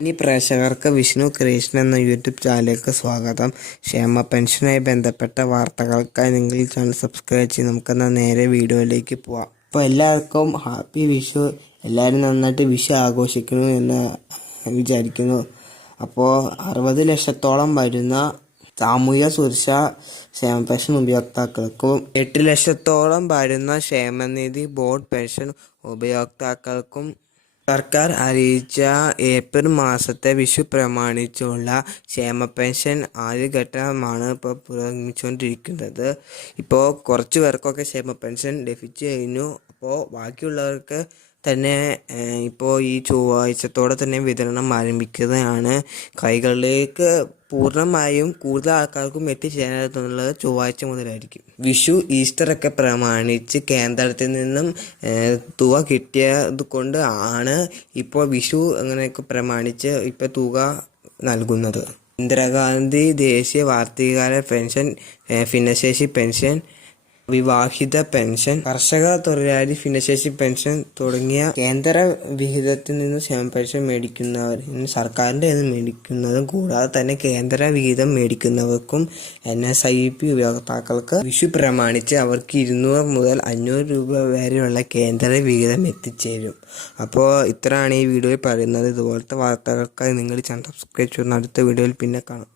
ഇനി പ്രേക്ഷകർക്ക് വിഷ്ണു ക്രിയേഷൻ എന്ന യൂട്യൂബ് ചാനലിലേക്ക് സ്വാഗതം. ക്ഷേമ പെൻഷനുമായി ബന്ധപ്പെട്ട വാർത്തകൾക്കായി നിങ്ങൾ ചാനൽ സബ്സ്ക്രൈബ് ചെയ്ത് നമുക്കെന്നാൽ നേരെ വീഡിയോയിലേക്ക് പോവാം. അപ്പോൾ എല്ലാവർക്കും ഹാപ്പി വിഷു. എല്ലാവരും നന്നായിട്ട് വിഷു ആഘോഷിക്കുന്നു എന്ന് വിചാരിക്കുന്നു. അപ്പോൾ അറുപത് ലക്ഷത്തോളം വരുന്ന സാമൂഹ്യ സുരക്ഷാ ക്ഷേമ പെൻഷൻ ഉപയോക്താക്കൾക്കും എട്ട് ലക്ഷത്തോളം വരുന്ന ക്ഷേമനിധി ബോർഡ് പെൻഷൻ ഉപയോക്താക്കൾക്കും സർക്കാർ അറിയിച്ച ഏപ്രിൽ മാസത്തെ വിഷു പ്രമാണിച്ചുള്ള ക്ഷേമ പെൻഷൻ ആദ്യഘട്ടമാണ് ഇപ്പോൾ പുരോഗമിച്ചുകൊണ്ടിരിക്കുന്നത്. ഇപ്പോൾ കുറച്ച് പേർക്കൊക്കെ ക്ഷേമ പെൻഷൻ ലഭിച്ചു കഴിഞ്ഞു. അപ്പോൾ ബാക്കിയുള്ളവർക്ക് തന്നെ ഇപ്പോൾ ഈ ചൊവ്വാഴ്ചത്തോടെ തന്നെ വിതരണം ആരംഭിക്കുന്നതാണ് കൈകളിലേക്ക് പൂർണമായും കൂടുതൽ ആൾക്കാർക്കും എത്തിച്ചേരാത്തുള്ളത് ചൊവ്വാഴ്ച മുതലായിരിക്കും. വിഷു ഈസ്റ്റർ ഒക്കെ പ്രമാണിച്ച് കേന്ദ്രത്തിൽ നിന്നും തുക കിട്ടിയത് കൊണ്ട് ആണ് ഇപ്പോൾ വിഷു അങ്ങനെയൊക്കെ പ്രമാണിച്ച് ഇപ്പോൾ തുക നൽകുന്നത്. ഇന്ദിരാഗാന്ധി ദേശീയ വാർത്തകാല പെൻഷൻ ഭിന്നശേഷി പെൻഷൻ വിവാഹിത പെൻഷൻ കർഷക തൊഴിലാളി ഭിന്നശേഷി പെൻഷൻ തുടങ്ങിയ കേന്ദ്ര വിഹിതത്തിൽ നിന്ന് ക്ഷേമ പെൻഷൻ മേടിക്കുന്നവർ സർക്കാരിന്റെ നിന്ന് മേടിക്കുന്നതും കൂടാതെ തന്നെ കേന്ദ്ര വിഹിതം മേടിക്കുന്നവർക്കും എൻ എസ് ഐ പി ഉപയോക്താക്കൾക്ക് വിഷു പ്രമാണിച്ച് അവർക്ക് ഇരുന്നൂറ് മുതൽ അഞ്ഞൂറ് രൂപ വരെയുള്ള കേന്ദ്ര വിഹിതം എത്തിച്ചേരും. അപ്പോൾ ഇത്രയാണ് ഈ വീഡിയോയിൽ പറയുന്നത്. ഇതുപോലത്തെ വാർത്തകൾക്കായി നിങ്ങൾ ചാനൽ സബ്സ്ക്രൈബ് ചെയ്യുന്ന അടുത്ത വീഡിയോയിൽ പിന്നെ കാണാം.